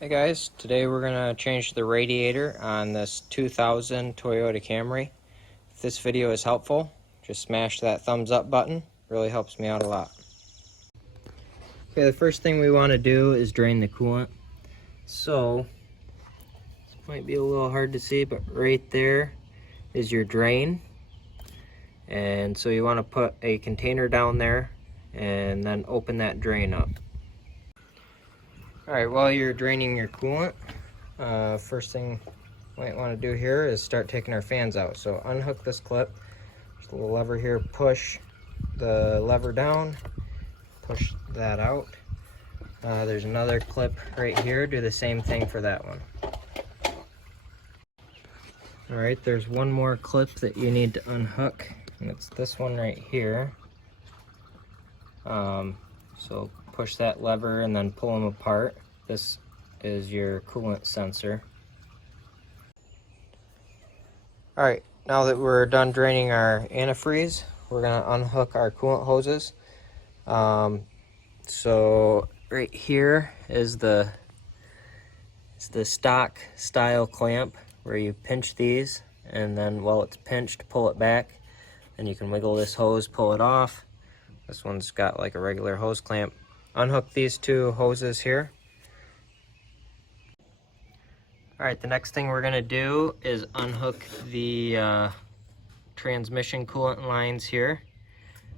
Hey guys, today we're going to change the radiator on this 2000 Toyota Camry. If this video is helpful, just smash that thumbs up button. Really helps me out a lot. Okay, the first thing we want to do is drain the coolant. So, this might be a little hard to see, but right there is your drain. And so you want to put a container down there and then open that drain up. Alright, while you're draining your coolant, first thing you might want to do here is start taking our fans out. So unhook this clip, there's a little lever here, push the lever down, push that out. There's another clip right here, do the same thing for that one. Alright, there's one more clip that you need to unhook, and it's this one right here. So push that lever and then pull them apart. This is your coolant sensor. Alright, now that we're done draining our antifreeze, we're going to unhook our coolant hoses. So right here is the stock style clamp where you pinch these, and then while it's pinched, pull it back. Then you can wiggle this hose, pull it off. This one's got like a regular hose clamp. Unhook these two hoses here. Alright, the next thing we're going to do is unhook the transmission coolant lines here.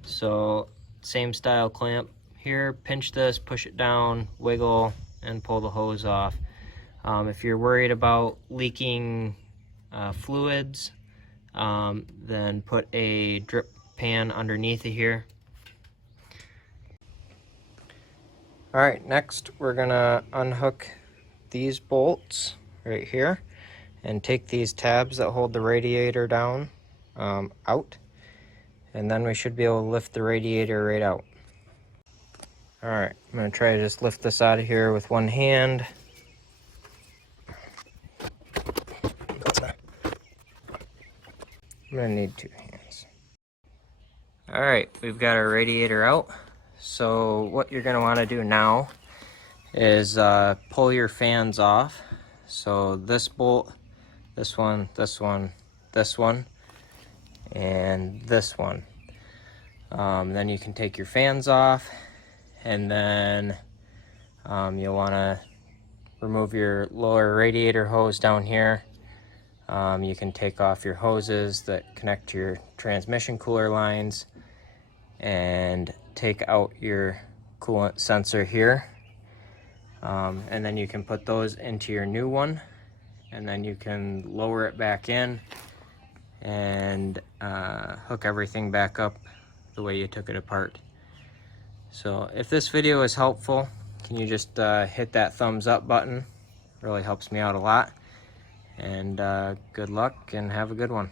So, same style clamp here, pinch this, push it down, wiggle, and pull the hose off. If you're worried about leaking fluids, then put a drip pan underneath it here. Alright, next we're going to unhook these bolts right here and take these tabs that hold the radiator down out, and then we should be able to lift the radiator right out. Alright, I'm going to try to just lift this out of here with one hand. I'm going to need two hands. Alright, we've got our radiator out. So what you're going to want to do now is pull your fans off. So this bolt, this one, this one, this one, and this one. Then you can take your fans off, and then you'll want to remove your lower radiator hose down here. You can take off your hoses that connect to your transmission cooler lines, and take out your coolant sensor here. And then you can put those into your new one, and then you can lower it back in and hook everything back up the way you took it apart. So if this video is helpful, can you just hit that thumbs up button? Really helps me out a lot. And good luck and have a good one.